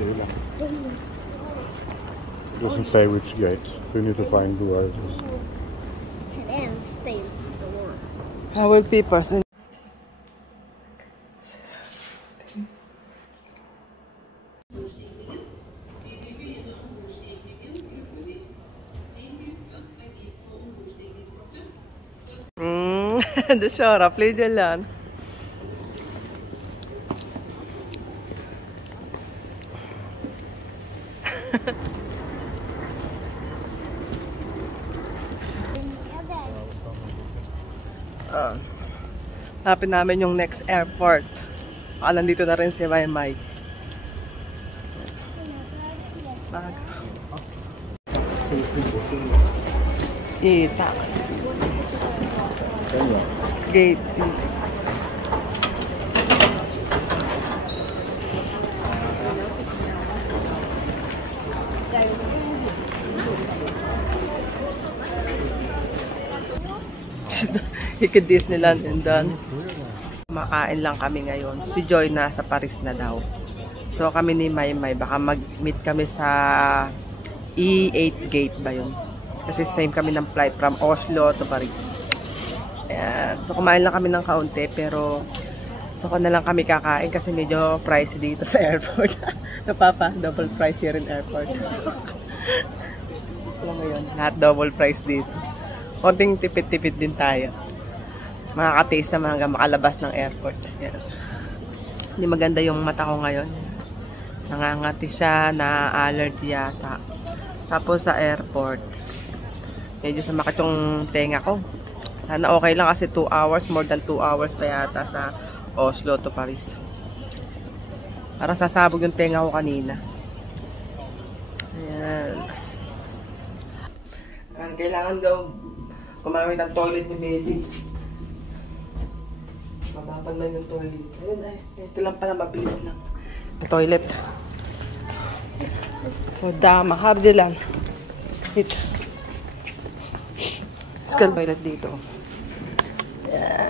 Okay lang. It doesn't say which gates. We need to find where it is. And stay in store. How will people send? Du kör, flyger land. Hanapin namin yung next airport. Nandito na rin si Maymay. E-taxi. Gate. Hikid Disneyland and done. Makain lang kami ngayon. Si Joy nasa Paris na daw. So kami ni Maymay, baka mag-meet kami sa E8 gate ba yun? Kasi same kami ng flight from Oslo to Paris. Ayan. So kumain lang kami ng kaunti, pero so na lang kami kakain kasi medyo pricey dito sa airport. Napapa, double price here in airport. Alam mo yun, lahat double price dito. Konting tipid-tipid din tayo. Makaka-taste naman hanggang makalabas ng airport. Ayan. Hindi maganda yung mata ko ngayon. Nangangati siya, na-allergy yata. Tapos sa airport, medyo sumakit yung tenga ko. Sana okay lang kasi 2 hours, more than 2 hours pa yata sa Oslo to Paris. Parang sasabog yung tenga ko kanina. Ayan. Kailangan daw kumamit ang toilet ni baby. Mababag na yung toilet. Ayun ay, ito lang pala, mabilis lang. Toilet. O dama, hardilan. Ito. Skal toilet dito. Ayan.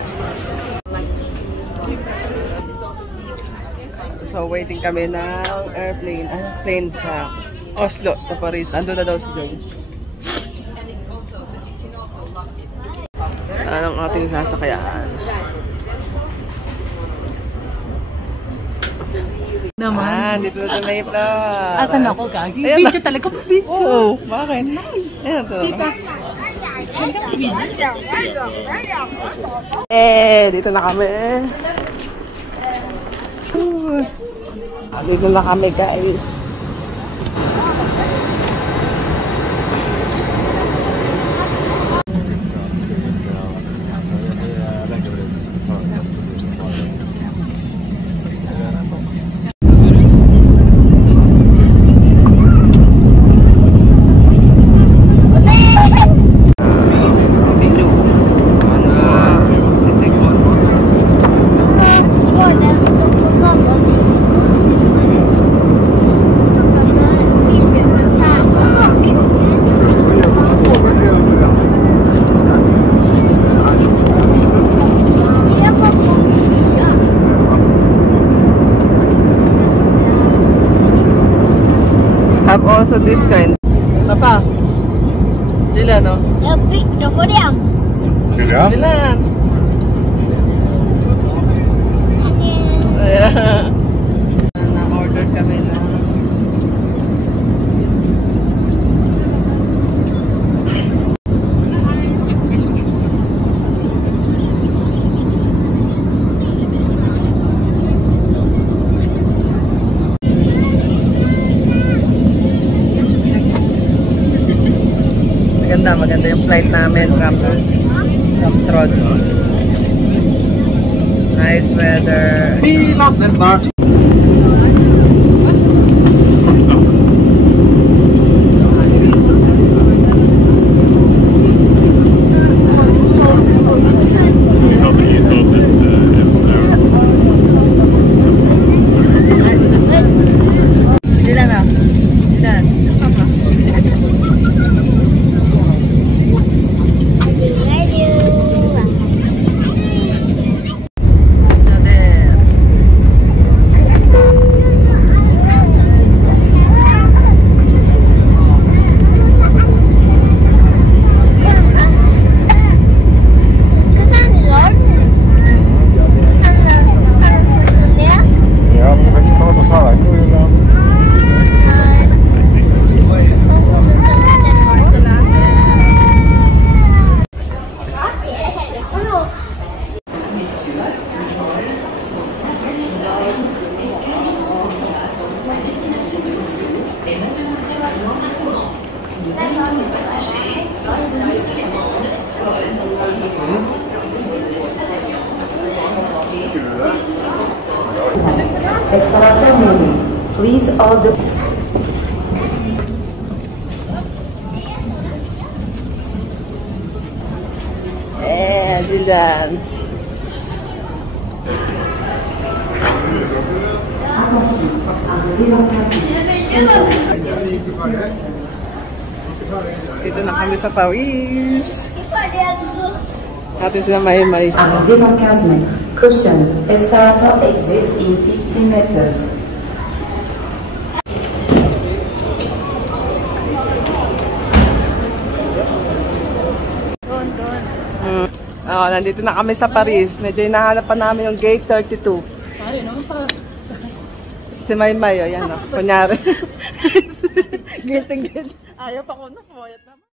So, waiting kami ng airplane. Plane sa Oslo to Paris. Ando na daw si Joy. Anong ating sasakyan? Naman. Dito na sa Mayflower. Asan ako, Gagi? Video talaga. Video. Oh, bakit? Ayan to. Dito na kami. Dito na kami, guys. Have also this kind. Papa. Dilan, no? Jag bytte på den. Dilan. Ayan. Na-order kami na. Maganda yung flight namin from Trod. Nice weather. We love Denmark. Escalator moving. Please all the Yun dyan. Dito na kami sa Paris. Atin sila may. Environ 15 mètres. Caution. Escalator exits in 15 meters. Nandito na kami sa Paris. Medyo hinahanap pa namin yung gate 32. Si Maymay, o yan o. Kunyari. Guilty. Ayaw pa ko na. Pumayat naman.